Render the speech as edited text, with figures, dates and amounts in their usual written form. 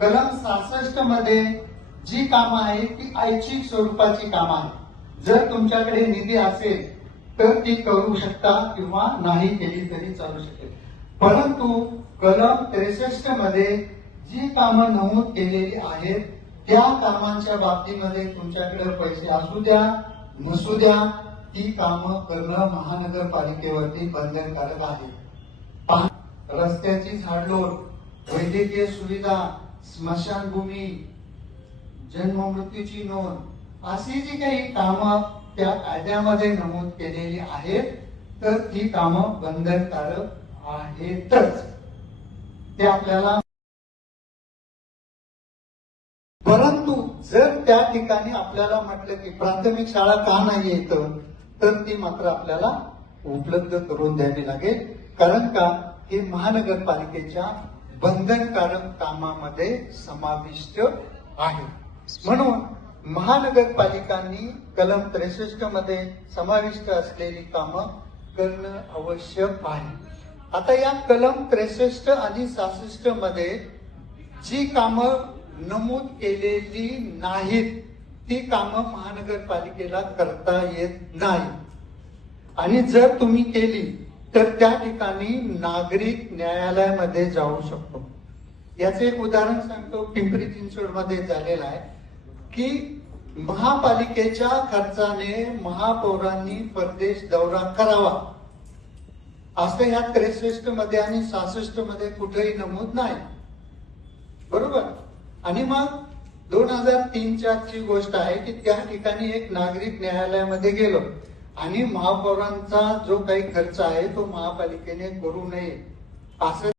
कलम 66 मध्ये जी कामं आहे ती ऐच्छिक स्वरूपाची कामं आहेत. जर तुमच्याकडे निधी असेल तर ती करू शकता किंवा नाही केली तरी चालू शकेल. परंतु कलम 63 मध्ये जी कामं नमूद केलेली आहेत त्या कामांच्या बाबतीमध्ये तुमच्याकडे पैसे असू द्या नसू द्या ती कामं करणं महानगरपालिकेवरती बंधनकारक आहे. रस्त्याची झाडलोट, वैद्यकीय सुविधा, स्मशानभूमी, जन्म मृत्यूची नोंद अशी जी काही कामं त्या कायद्यामध्ये नमूद केलेली आहेत तर ती कामं बंधनकारक आहेतच. ते आपल्याला परंतु जर त्या ठिकाणी आपल्याला म्हटलं की प्राथमिक शाळा का नाही येत तर ती मात्र आपल्याला उपलब्ध करून द्यावी लागेल. कारण का हे महानगरपालिकेच्या बंधनकारक कामामध्ये समाविष्ट आहे. म्हणून महानगरपालिकांनी कलम 63 मध्ये समाविष्ट असलेली कामं करणं आवश्यक आहे. आता या कलम 63 आणि 66 मध्ये जी कामं नमूद केलेली नाहीत ती कामं महानगरपालिकेला करता येत नाही आणि जर तुम्ही केली तर त्या ठिकाणी नागरिक न्यायालयामध्ये जाऊ शकतो. याचे एक उदाहरण सांगतो. पिंपरी चिंचवड मध्ये झालेलं आहे की महापालिकेच्या खर्चाने महापौरांनी परदेश दौरा करावा असं ह्या 63 मध्ये आणि 66 मध्ये कुठेही नमूद नाही. बरोबर. आणि मग 2003च्या ची गोष्ट आहे की त्या ठिकाणी एक नागरिक न्यायालयामध्ये गेलो आणि महापौरांचा जो काही खर्च आहे तो महापालिकेने करू नये असं